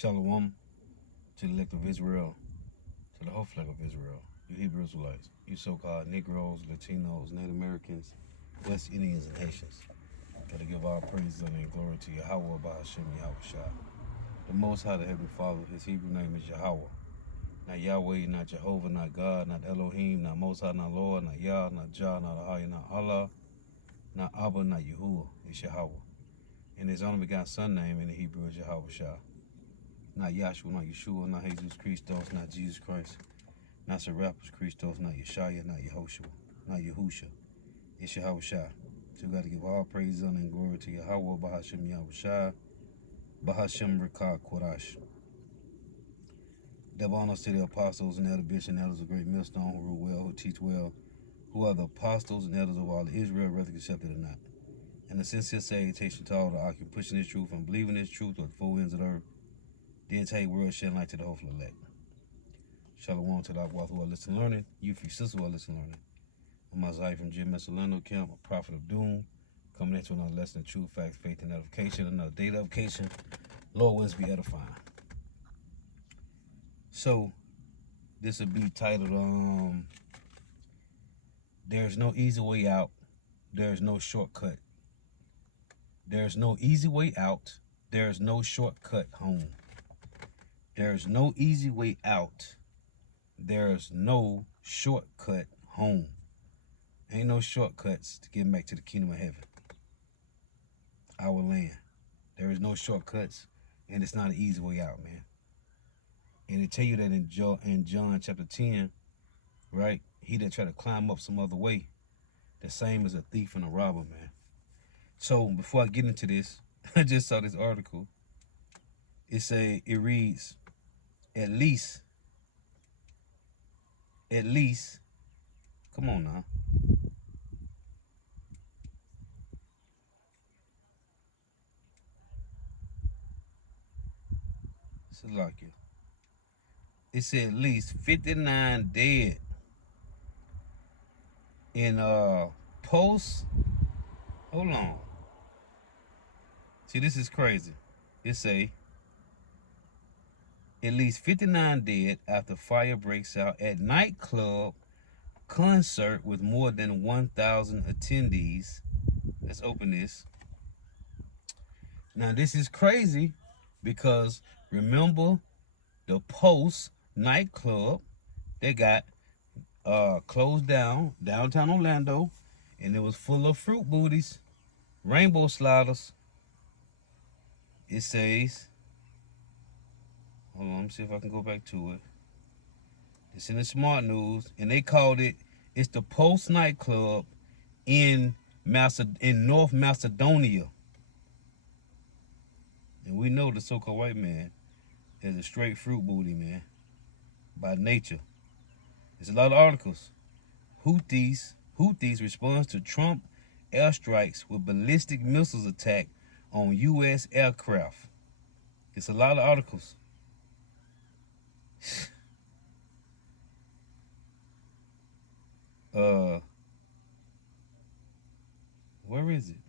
Shalom to the elect of Israel, to the whole flag of Israel, you Hebrew Israelites, you so-called Negroes, Latinos, Native Americans, West Indians, and Haitians. Gotta give all praise and glory to Yahweh by Hashem Yahweh. The Most High, the Heavenly Father, his Hebrew name is Yahweh. Not Yahweh, not Jehovah, not God, not Elohim, not Most High, not Lord, not Yah, not Jah, not Ahai, not Allah, not Abba, not Yahuwah. It's Yahweh. And his only begotten son name in the Hebrew is Yahweh Shah. Not Yahshua, not Yeshua, not Jesus Christos, not Jesus Christ, not Serapis Christos, not Yeshaya, not Yehoshua, not Yahusha. It's Yahweh Shah. So we got to give all praise, honor, and glory to Yahweh, Bahashem Yahweh Shah, Bahashem Rekah Kodash. Double honors to the apostles and elder bishops and elders of great millstone who rule well, who teach well, who are the apostles and elders of all of Israel, whether accepted or not. And a sincere salutation to all the occupants pushing this truth and believing this truth with the four winds of the earth. The entire world shedding light to the hopeful elect. Shalom to the Akwath who are listening learning, you free sisters who are listening learning. I'm Isaiah from Jim Messalino Camp, a prophet of doom, coming into another lesson of truth, facts, faith, and edification, another data edification. Lord wills be edifying. So, this will be titled, There's no easy way out, there's no shortcut. There's no easy way out, there's no shortcut home. There's no easy way out. There's no shortcut home. Ain't no shortcuts to get back to the kingdom of heaven. Our land. There is no shortcuts, and it's not an easy way out, man. And they tell you that in John chapter 10, right? He that try to climb up some other way, the same as a thief and a robber, man. So before I get into this, I just saw this article. It reads, at least, come on now. Salakia. It said at least 59 dead in post. Hold on. See, this is crazy. It say at least 59 dead after fire breaks out at nightclub concert with more than 1,000 attendees. Let's open this. Now, this is crazy because remember the Post nightclub, they got closed down downtown Orlando, and it was full of fruit booties, rainbow sliders. It says, hold on, let me see if I can go back to it. It's in the Smart News, and they called it, it's the Post nightclub in North Macedonia. And we know the so-called white man is a straight fruit booty, man, by nature. There's a lot of articles. Houthis responds to Trump airstrikes with ballistic missiles attack on U.S. aircraft. It's a lot of articles. Where is it?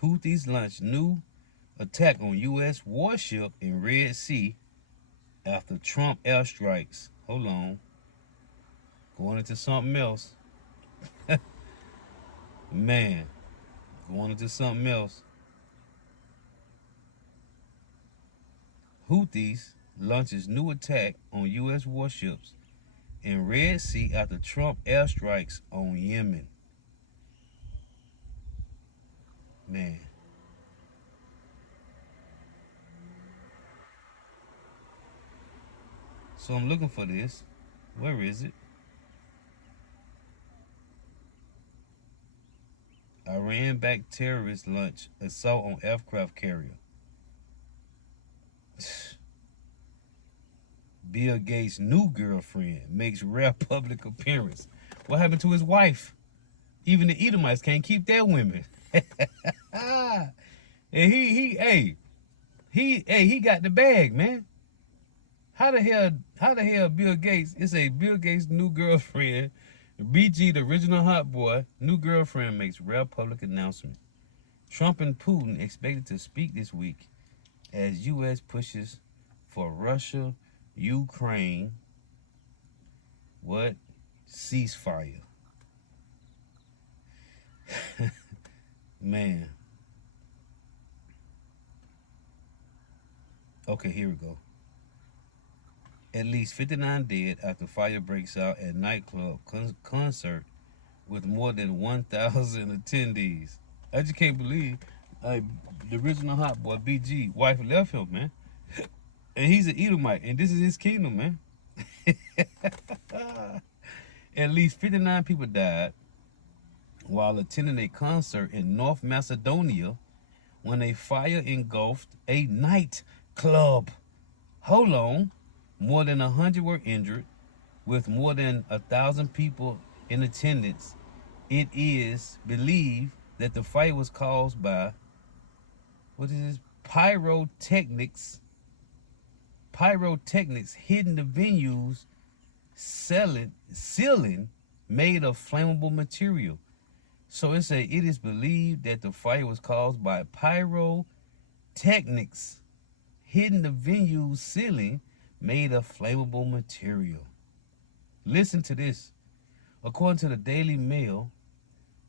Houthis launched new attack on U.S. warship in Red Sea after Trump airstrikes. Hold on. Going into something else. Man. Going into something else. Houthis launches new attack on U.S. warships in Red Sea after Trump airstrikes on Yemen. Man. So I'm looking for this. Where is it? Iran-backed terrorist launch assault on aircraft carrier. Bill Gates' new girlfriend makes rare public appearance. What happened to his wife? Even the Edomites can't keep their women. And he got the bag, man. How the hell Bill Gates, it's a Bill Gates' new girlfriend, BG, the original hot boy, new girlfriend makes rare public announcement. Trump and Putin expected to speak this week as U.S. pushes for Russia, Ukraine, what? Ceasefire. Man. Okay, here we go. At least 59 dead after fire breaks out at nightclub concert with more than 1,000 attendees. I just can't believe the original hot boy BG wife left him, man. And he's an Edomite, and this is his kingdom, man. At least 59 people died while attending a concert in North Macedonia when a fire engulfed a nightclub. Hold on. More than 100 were injured, with more than 1,000 people in attendance. It is believed that the fire was caused by, what is this? Pyrotechnics. Pyrotechnics hidden the venue's ceiling made of flammable material. So it is believed that the fire was caused by pyrotechnics hidden the venue's ceiling made of flammable material. Listen to this. According to the Daily Mail,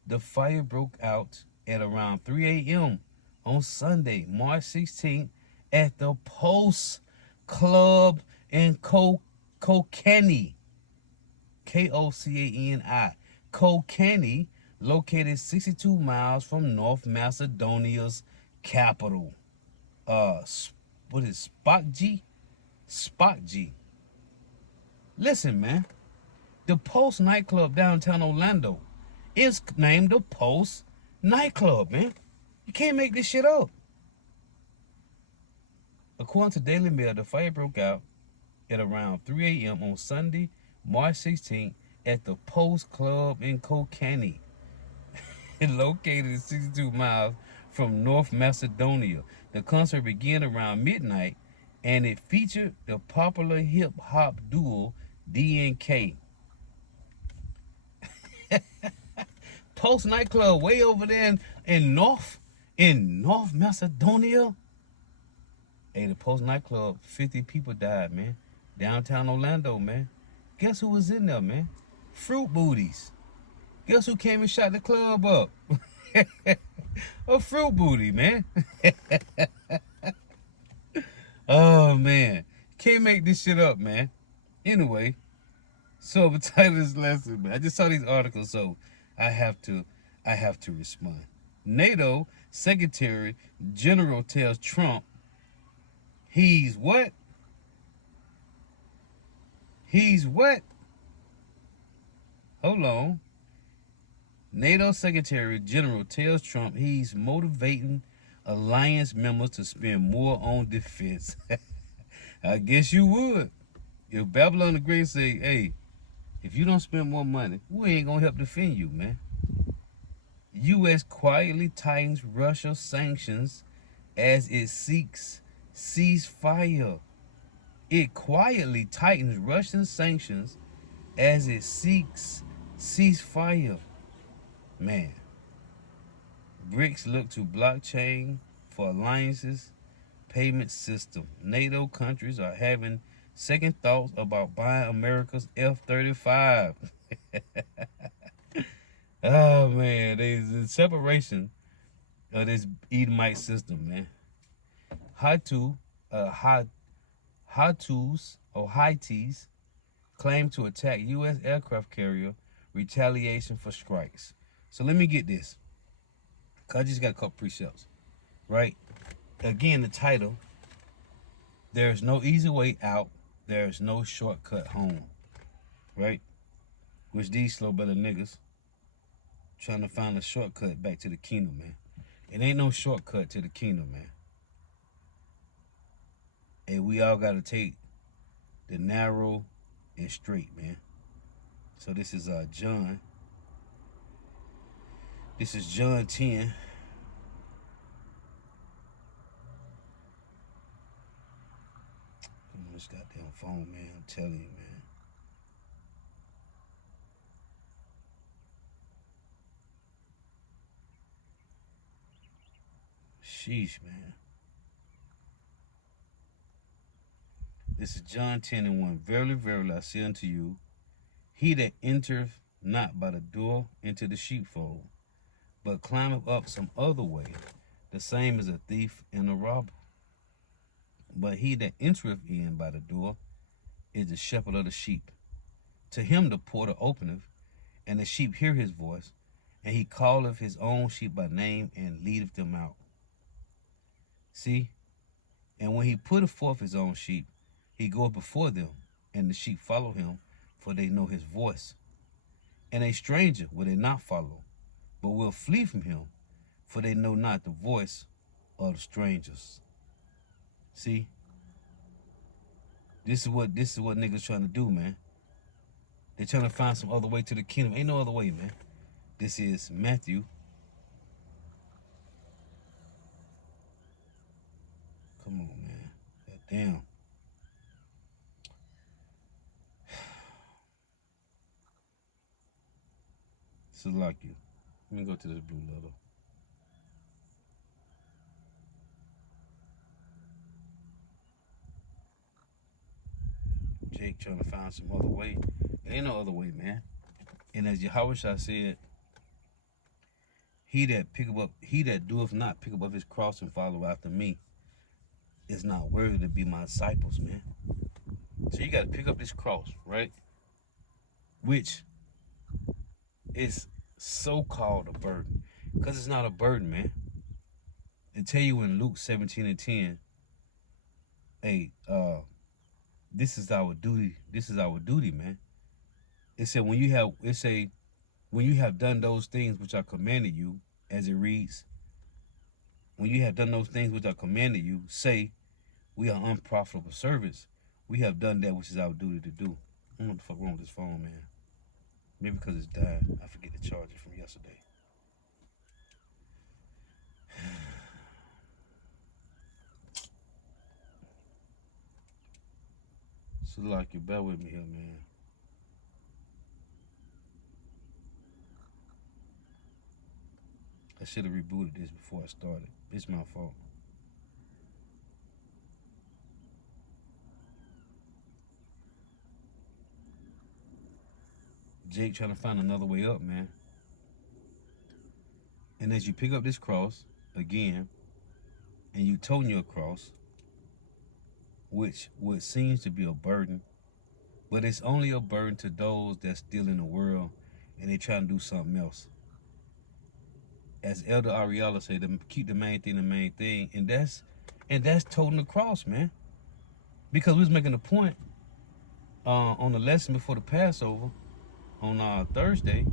the fire broke out at around 3 a.m. on Sunday, March 16th, at the Post Club in Kokani, Kocani, Kokani, located 62 miles from North Macedonia's capital. What is Skopje? Skopje. Listen, man. The Post nightclub downtown Orlando is named the Post nightclub, man. You can't make this shit up. According to Daily Mail, the fire broke out at around 3 a.m. on Sunday, March 16th, at the Post Club in Kokani, located 62 miles from North Macedonia. The concert began around midnight, and it featured the popular hip-hop duo DNK. Post nightclub way over there in North Macedonia. Hey, the Post nightclub, 50 people died, man. Downtown Orlando, man. Guess who was in there, man? Fruit booties. Guess who came and shot the club up? A fruit booty, man. Oh, man. Can't make this shit up, man. Anyway, so the title of this lesson, man. I just saw these articles, so I have to respond. NATO Secretary General tells Trump he's what? He's what? Hold on. NATO Secretary General tells Trump he's motivating alliance members to spend more on defense. I guess you would. If Babylon the Great say, hey, if you don't spend more money, we ain't gonna help defend you, man. U.S. quietly tightens Russia sanctions as it seeks ceasefire. It quietly tightens Russian sanctions as it seeks ceasefire. Man. BRICS look to blockchain for alliances payment system. NATO countries are having second thoughts about buying America's F-35. Oh, man. There's a separation of this Edomite system, man. Houthis claim to attack U.S. aircraft carrier retaliation for strikes. So let me get this. I just got a couple precepts, right? Again, the title, there's no easy way out. There's no shortcut home, right? Which these slow belly niggas trying to find a shortcut back to the kingdom, man. It ain't no shortcut to the kingdom, man. And we all got to take the narrow and straight, man. So this is John. This is John 10. Come on, this goddamn phone, man. I'm telling you, man. Sheesh, man. This is John 10:1. Verily, verily, I say unto you, he that entereth not by the door into the sheepfold, but climbeth up some other way, the same is a thief and a robber. But he that entereth in by the door is the shepherd of the sheep. To him the porter openeth, and the sheep hear his voice, and he calleth his own sheep by name and leadeth them out. See? And when he putteth forth his own sheep, he goeth before them, and the sheep follow him, for they know his voice. And a stranger will they not follow, but will flee from him, for they know not the voice of the strangers. See? This is what niggas trying to do, man. They're trying to find some other way to the kingdom. Ain't no other way, man. This is Matthew. Come on, man. God damn. This is like you. Let me go to this blue letter. Jake trying to find some other way. There ain't no other way, man. And as Yahushua said, he that doeth not pick up his cross and follow after me is not worthy to be my disciples, man. So you got to pick up this cross, right? Which is so-called a burden. Because it's not a burden, man. They tell you in Luke 17:10, hey, this is our duty. This is our duty, man. It said when you have done those things which I commanded you, as it reads, when you have done those things which I commanded you, say, we are unprofitable servants. We have done that which is our duty to do. I don't know what the fuck wrong with this phone, man. Maybe because it's died. I forget to charge it from yesterday. So like you bear with me here, man. I should have rebooted this before I started. It's my fault. Jake trying to find another way up, man. And as you pick up this cross again, and you toting your cross, which seems to be a burden, but it's only a burden to those that's still in the world and they trying to do something else. As Elder Ariella said, keep the main thing the main thing, and that's toting the cross, man. Because we was making a point on the lesson before the Passover on Thursday.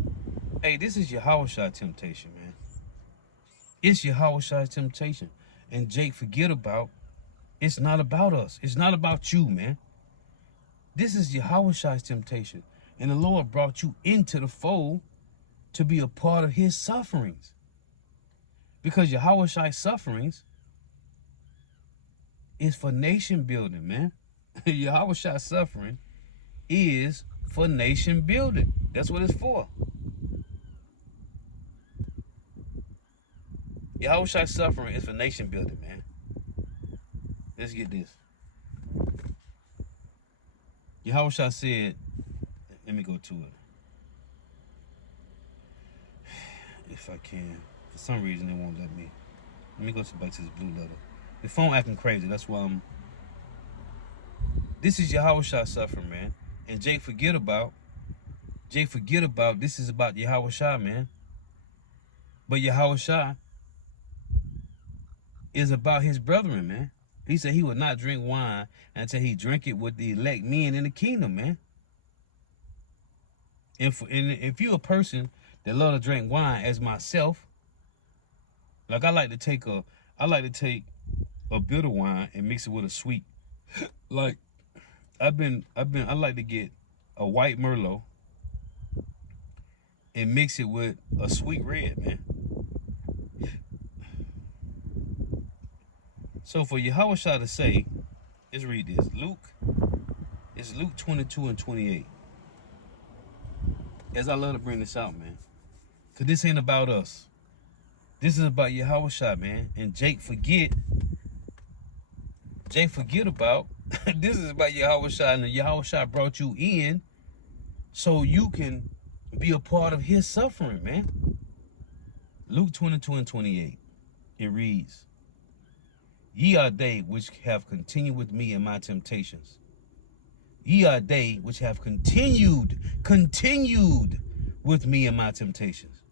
Hey, this is Yahushua temptation, man. It's Yahushua's temptation. And Jake, forget about, it's not about us. It's not about you, man. This is Yahushua's temptation. And the Lord brought you into the fold to be a part of his sufferings. Because Yahushua's sufferings is for nation building, man. Yahushua's suffering is for nation building. That's what it's for. Yahushua's suffering is for nation building, man. Let's get this. Yahushua said, let me go to it. If I can. For some reason, it won't let me. Let me go back to this blue letter. The phone acting crazy. That's why I'm. This is Yahushua's suffering, man. And Jake, forget about. This is about Yahushua, man. But Yahushua is about his brethren, man. He said he would not drink wine until he drink it with the elect men in the kingdom, man. And if you're a person that love to drink wine, as myself, like I like to take a bitter wine and mix it with a sweet. Like I like to get a white Merlot and mix it with a sweet red, man. So for Yahushua to say, let's read this. It's Luke 22:28. As I love to bring this out, man. Because this ain't about us. This is about Yahushua, man. And Jake forget about this is about Yahushua, and Yahushua brought you in so you can be a part of his suffering, man. Luke 22:28. It reads, Ye are they which have continued with me in my temptations. Ye are they which have continued with me in my temptations.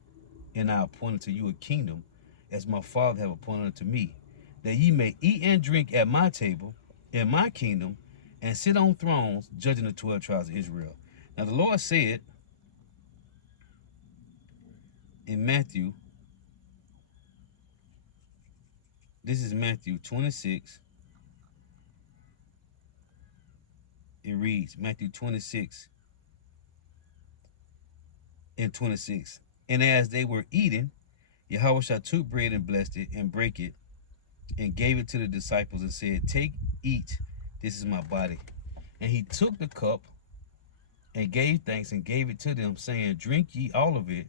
And I appointed to you a kingdom, as my Father have appointed unto me, that ye may eat and drink at my table in my kingdom, and sit on thrones, judging the 12 tribes of Israel. Now the Lord said in Matthew, this is Matthew 26. It reads, Matthew 26:26. And as they were eating, Yahushua took bread and blessed it and brake it and gave it to the disciples and said, Take, eat, this is my body. And he took the cup and gave thanks and gave it to them, saying, Drink ye all of it,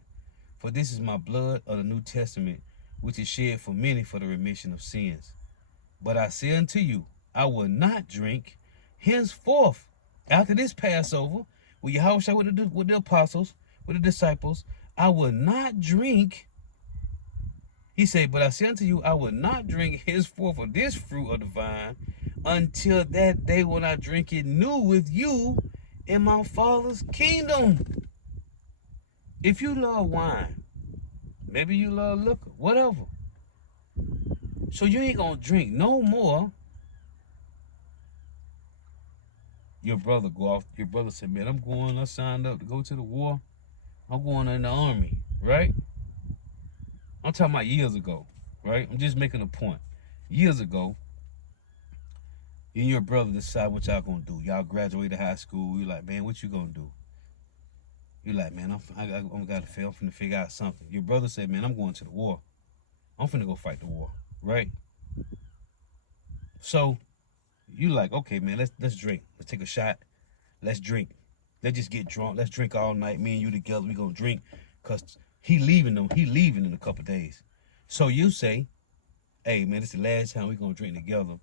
for this is my blood of the New Testament, which is shed for many for the remission of sins. But I say unto you, I will not drink henceforth after this Passover with Yahushua, with the apostles, with the disciples. I will not drink. He said, but I say unto you, I will not drink henceforth of this fruit of the vine until that day when I drink it new with you in my Father's kingdom. If you love wine, maybe you love liquor, whatever. So you ain't gonna drink no more. Your brother said, man, I signed up to go to the war. I'm going in the army, right? I'm talking about years ago, right? I'm just making a point. Years ago, you and your brother decide what y'all gonna do. Y'all graduated high school. You're like, man, what you gonna do? You're like, man, I'm finna figure out something. Your brother said, man, I'm going to the war. I'm finna go fight the war, right? So you like, okay, man, let's drink. Let's take a shot. Let's drink. Let's just get drunk. Let's drink all night. Me and you together, we gonna drink. Cause he leaving in a couple days. So you say, hey man, this is the last time we gonna drink together.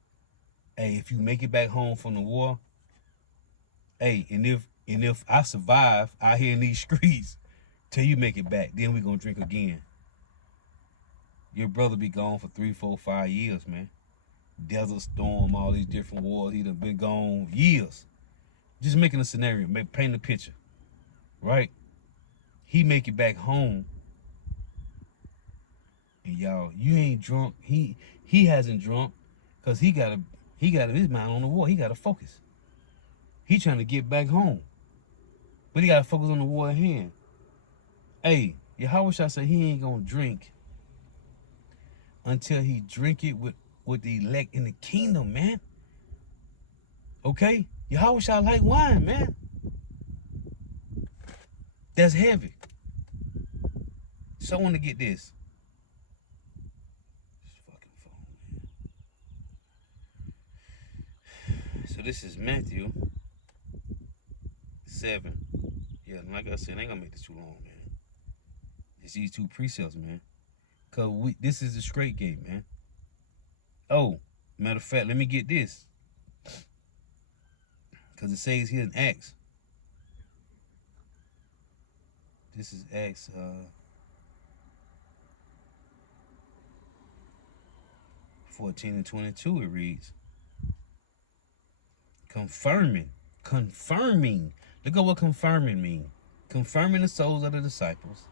Hey, if you make it back home from the war, hey, and if I survive out here in these streets till you make it back, then we gonna drink again. Your brother be gone for 3, 4, 5 years, man. Desert Storm, all these different wars. He done been gone years. Just making a scenario, paint a picture, right? He make it back home, and y'all, you ain't drunk. He hasn't drunk, cause he got his mind on the war. He gotta focus. He trying to get back home, but he gotta focus on the war at hand. Hey, Yahushua said he ain't gonna drink until he drink it with the elect in the kingdom, man. Okay? Yahushua like wine, man. That's heavy. So I want to get this. This fucking phone, man. So this is Matthew 7. Yeah, like I said, I ain't gonna make this too long, man. It's these two precepts, man. Cause this is the straight gate, man. Oh, matter of fact, let me get this. Because it says here in Acts. This is Acts 14:22. It reads, confirming. Look at what confirming means. Confirming the souls of the disciples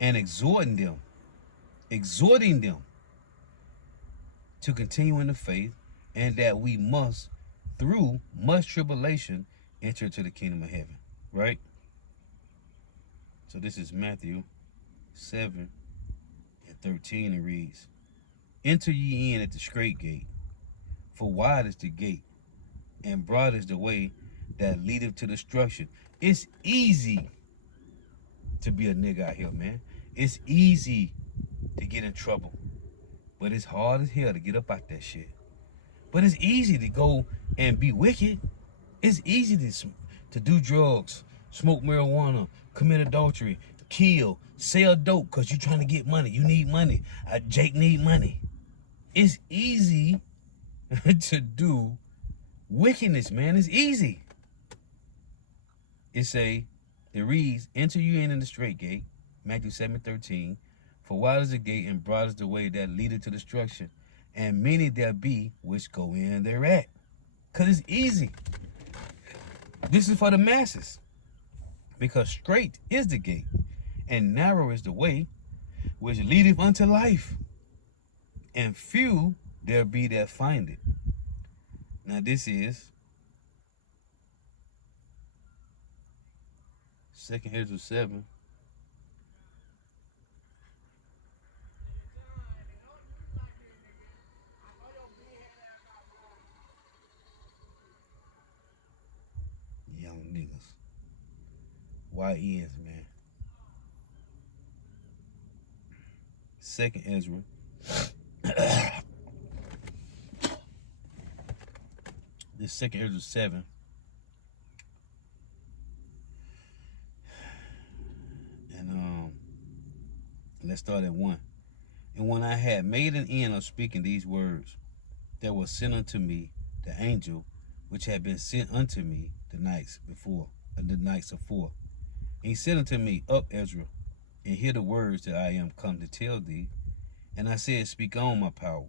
and exhorting them to continue in the faith, and that we must, through much tribulation, enter into the kingdom of heaven. Right? So this is Matthew 7:13. It reads, enter ye in at the straight gate, for wide is the gate, and broad is the way that leadeth to destruction. It's easy to be a nigga out here, man. It's easy to get in trouble, but it's hard as hell to get up out that shit. But it's easy to go and be wicked. It's easy to do drugs, smoke marijuana, commit adultery, kill, sell dope because you're trying to get money. You need money. Jake need money. It's easy to do wickedness, man. It's easy. It reads, enter you in the straight gate, Matthew 7:13. For wide is the gate and broad is the way that leadeth to destruction, and many there be which go in thereat. Because it's easy. This is for the masses. Because straight is the gate, and narrow is the way which leadeth unto life, and few there be that find it. Now this is 2 Ezra 7. Young niggas. YNs, man. 2 Ezra. This 2 Ezra 7. And let's start at 1. And when I had made an end of speaking these words, there was sent unto me the angel which had been sent unto me the nights afore. And he said unto me, Up, Ezra, and hear the words that I am come to tell thee. And I said, Speak on, my power.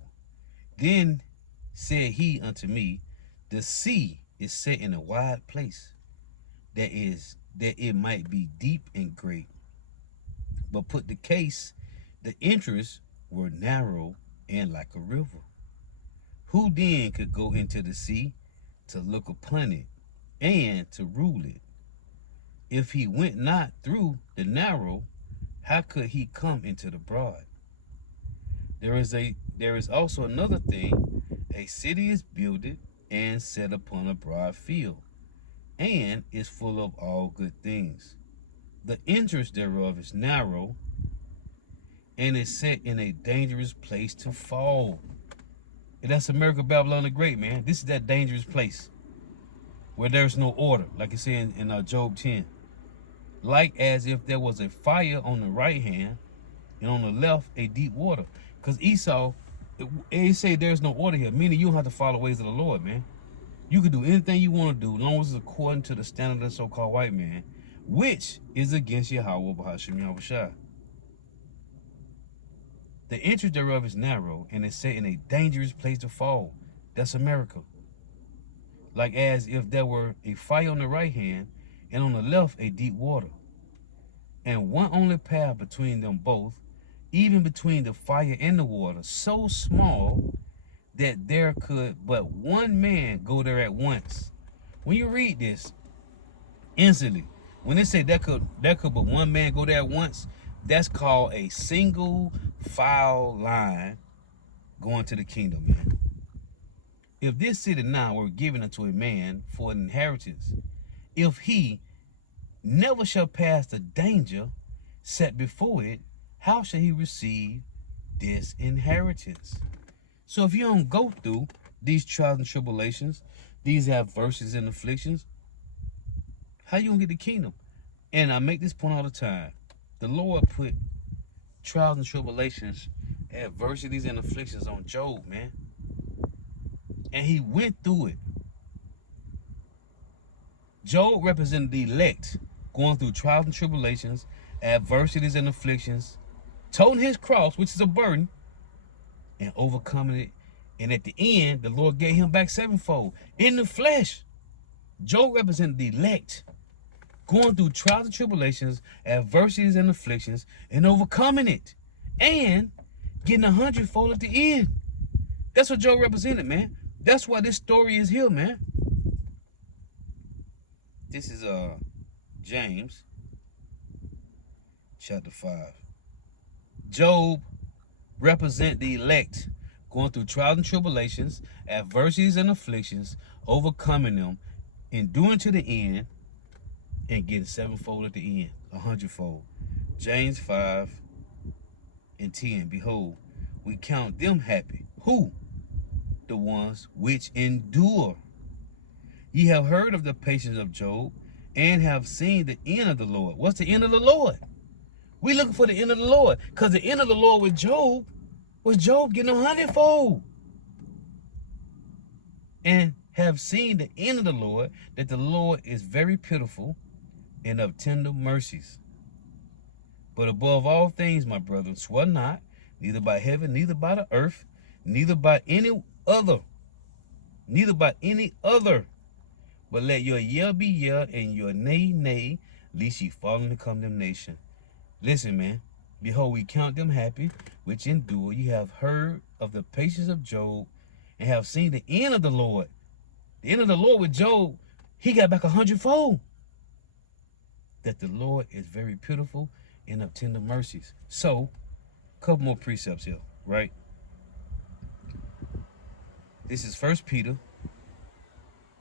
Then said he unto me, The sea is set in a wide place, that it might be deep and great. But put the case, the entrance were narrow and like a river. Who then could go into the sea to look upon it and to rule it? If he went not through the narrow, how could he come into the broad? There is also another thing. A city is builded and set upon a broad field, and is full of all good things. The entrance thereof is narrow, and is set in a dangerous place to fall. And that's America, Babylon the Great, man. This is that dangerous place where there's no order, like it said in Job 10. Like as if there was a fire on the right hand, and on the left a deep water. Because Esau, they say there's no order here, meaning you don't have to follow the ways of the Lord, man. You can do anything you want to do, as long as it's according to the standard of the so-called white man, which is against Yahweh Bahashim Yahushua. The entrance thereof is narrow, and is set in a dangerous place to fall. That's America. Like as if there were a fire on the right hand, and on the left a deep water. And one only path between them both, even between the fire and the water, so small that there could but one man go there at once. When you read this, instantly, when they say there could but one man go there at once, that's called a single file line going to the kingdom, man. If this city now were given unto a man for an inheritance, if he never shall pass the danger set before it, how shall he receive this inheritance? So if you don't go through these trials and tribulations, these adversities and afflictions, how you gonna get the kingdom? And I make this point all the time. The Lord put trials and tribulations, adversities and afflictions on Job, man. And he went through it. Job represented the elect, going through trials and tribulations, adversities and afflictions, toting his cross, which is a burden, and overcoming it. And at the end, the Lord gave him back sevenfold. In the flesh, Job represented the elect, going through trials and tribulations, adversities and afflictions, and overcoming it, and getting 100-fold at the end. That's what Job represented, man. That's why this story is here, man. This is James chapter 5. Job represent the elect, going through trials and tribulations, adversities and afflictions, overcoming them, enduring to the end, and getting sevenfold at the end, 100-fold. James 5 and 10. Behold, we count them happy. Who? The ones which endure. Ye have heard of the patience of Job, and have seen the end of the Lord. What's the end of the Lord? We looking for the end of the Lord. Because the end of the Lord with Job was Job getting 100-fold. And have seen the end of the Lord, that the Lord is very pitiful and of tender mercies. But above all things, my brethren, swear not, neither by heaven, neither by the earth, neither by any other, but let your yea be yea, and your nay, nay, lest ye fall into condemnation. Listen, man. Behold, we count them happy which endure. You have heard of the patience of Job, and have seen the end of the Lord. The end of the Lord with Job, he got back 100-fold. That the Lord is very pitiful and of tender mercies. So, a couple more precepts here, right? This is 1 Peter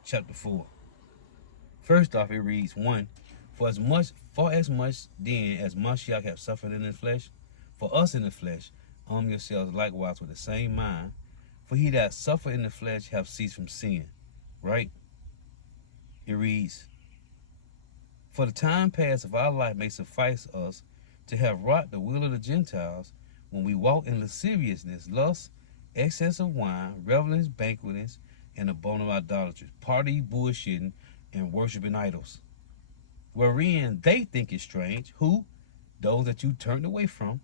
chapter 4. First off, it reads 1. For as much then as Mashiach have suffered in the flesh, for us in the flesh, arm yourselves likewise with the same mind. For he that suffered in the flesh have ceased from sin. Right? It reads, for the time past of our life may suffice us to have wrought the will of the Gentiles, when we walk in lasciviousness, lust, excess of wine, revelings, banquetings, and abominable idolatry, party, bullshitting, and worshiping idols, wherein they think it strange, who, those that you turned away from,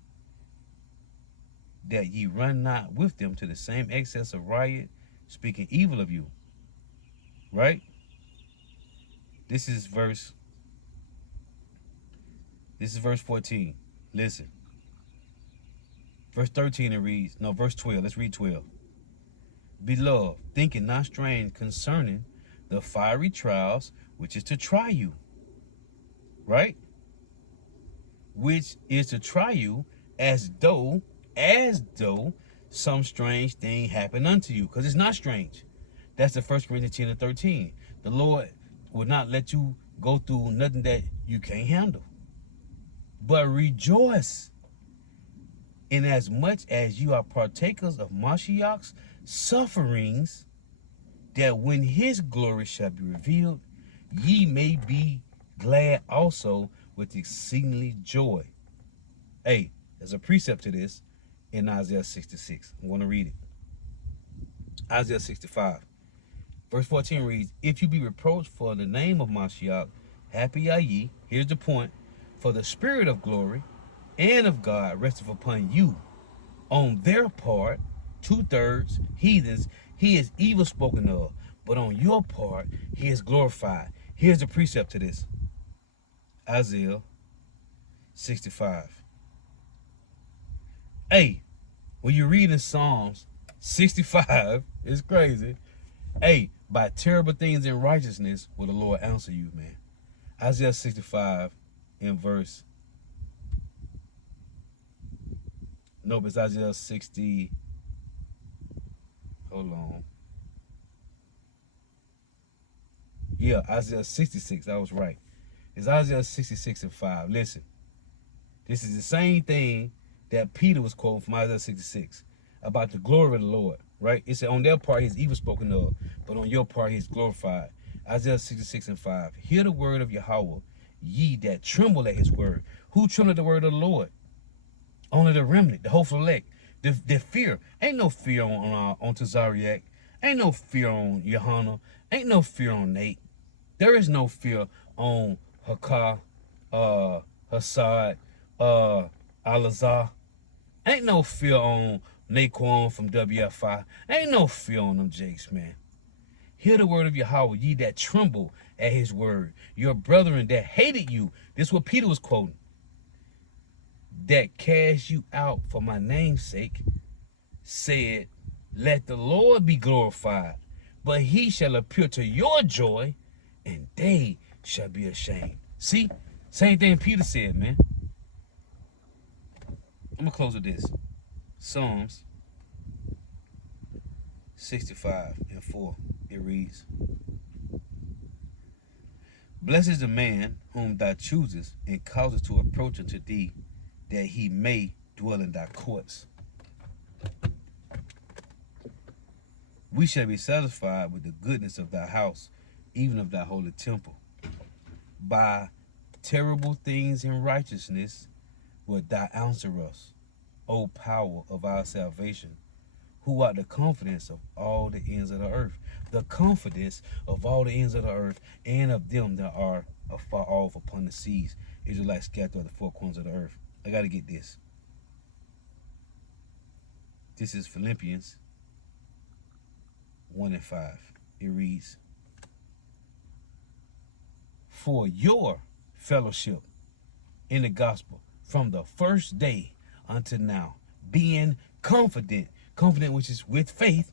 that ye run not with them to the same excess of riot, speaking evil of you. Right? This is verse 14. Listen. Verse 13 it reads, no, verse 12. Let's read 12. Beloved, thinking not strange concerning the fiery trials which is to try you. Right? Which is to try you as though some strange thing happened unto you. Because it's not strange. That's the 1 Corinthians 10 and 13. The Lord will not let you go through nothing that you can't handle. But rejoice in as much as you are partakers of Mashiach's sufferings, that when his glory shall be revealed, ye may be glad also with exceedingly joy. Hey, there's a precept to this in Isaiah 66. I'm going to read it. Isaiah 65. Verse 14 reads, if you be reproached for the name of Mashiach, happy are ye. Here's the point. For the spirit of glory and of God resteth upon you. On their part, 2/3 heathens, he is evil spoken of. But on your part, he is glorified. Here's the precept to this. Isaiah 65. Hey, when you're reading Psalms 65, it's crazy. Hey, by terrible things in righteousness will the Lord answer you, man. Isaiah 65 in verse. Nope, it's Isaiah 60. Hold on. Yeah, Isaiah 66. I was right. It's Isaiah 66 and 5. Listen. This is the same thing that Peter was quoting from Isaiah 66 about the glory of the Lord, right? It said, on their part, he's evil spoken of, but on your part, he's glorified. Isaiah 66 and 5. Hear the word of Yahweh, ye that tremble at his word. Who tremble at the word of the Lord? Only the remnant, the hopeful elect. The fear. Ain't no fear on Tazariak. Ain't no fear on Johanna. Ain't no fear on Nate. There is no fear on Hakah, Hassad, Alazar. Ain't no fear on Naquan from WFI. Ain't no fear on them jakes, man. Hear the word of Yahweh, ye that tremble at his word. Your brethren that hated you. This is what Peter was quoting. That cast you out for my name's sake, said, let the Lord be glorified, but he shall appear to your joy, and they shall be ashamed. See? Same thing Peter said, man. I'm going to close with this. Psalms 65 and 4. It reads, blessed is the man whom thou choosest, and causest to approach unto thee, that he may dwell in thy courts. We shall be satisfied with the goodness of thy house, even of thy holy temple. By terrible things in righteousness will thou answer us, O power of our salvation, who art the confidence of all the ends of the earth. The confidence of all the ends of the earth, and of them that are afar off upon the seas. Israelites scattered at the four corners of the earth. I got to get this. This is Philippians 1:5. It reads, for your fellowship in the gospel from the first day unto now, being confident which is with faith,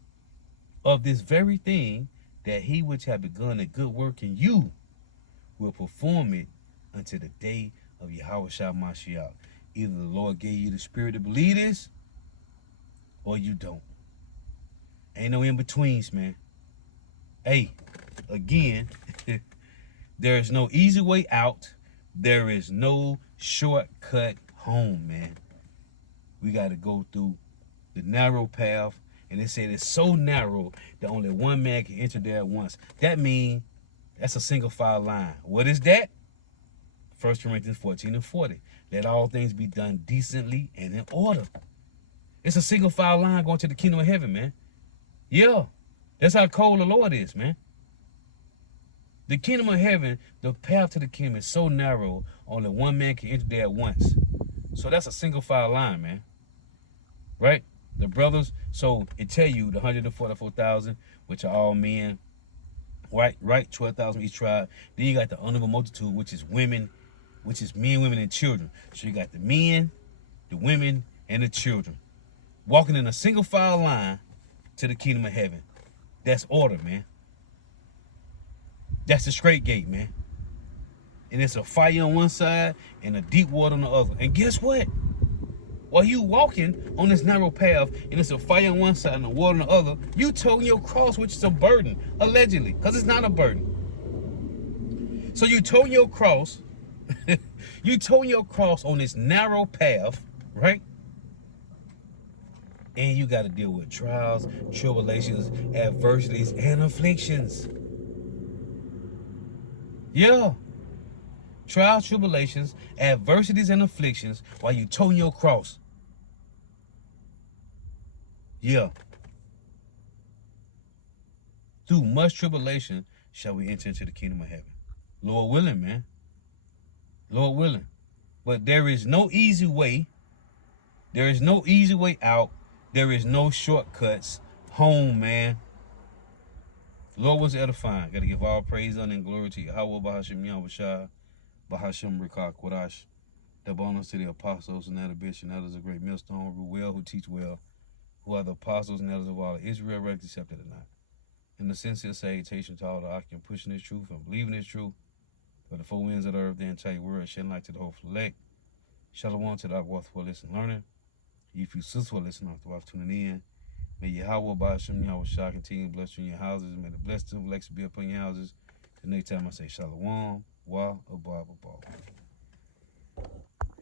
of this very thing, that he which hath begun a good work in you will perform it until the day of Yahushua Mashiach. Either the Lord gave you the spirit to believe this, or you don't. Ain't no in-betweens, man. Hey, again, there is no easy way out. There is no shortcut home, man. We got to go through the narrow path. And they said it's so narrow that only one man can enter there at once. That means that's a single file line. What is that? 1 Corinthians 14:40. Let all things be done decently and in order. It's a single file line going to the kingdom of heaven, man. Yeah, that's how cold the Lord is, man. The kingdom of heaven, the path to the kingdom is so narrow, only one man can enter there at once. So that's a single file line, man. Right? The brothers, so it tell you the 144,000, which are all men, right? 12,000 each tribe. Then you got the honorable multitude, which is women, which is men, women, and children. So you got the men, the women, and the children walking in a single file line to the kingdom of heaven. That's order, man. That's the straight gate, man. And it's a fire on one side and a deep water on the other. And guess what? While you walking on this narrow path and it's a fire on one side and a water on the other, you towing your cross, which is a burden, allegedly, because it's not a burden. So you towing your cross, you towing your cross on this narrow path, right? And you got to deal with trials, tribulations, adversities, and afflictions. Yeah. Trials, tribulations, adversities, and afflictions while you towing your cross. Yeah. Through much tribulation shall we enter into the kingdom of heaven. Lord willing, man. Lord willing. But there is no easy way. There is no easy way out. There is no shortcuts home, man. Lord was edifying. Got to give all praise, honor, and glory to Yahweh, Bahashim Yahushua, Bahashim Rikah Quadash. The bonus to the apostles and that of Bishop and others a great millstone, who well, who teach well, who are the apostles and elders of all of Israel, right accepted or not. In the sincere salutation to all the occupant pushing this truth and believing this truth, for the four winds of the earth, the entire world, shedding light to the whole elect. Shalom to the Akwath for listening, learning. If you sis for listening, after I've tuning in. May Yahweh Bahashim Yahushua continue to bless you in your houses. May the blessing of Alexa be upon your houses. The next time I say Shalom, Wa, Abba, Abba.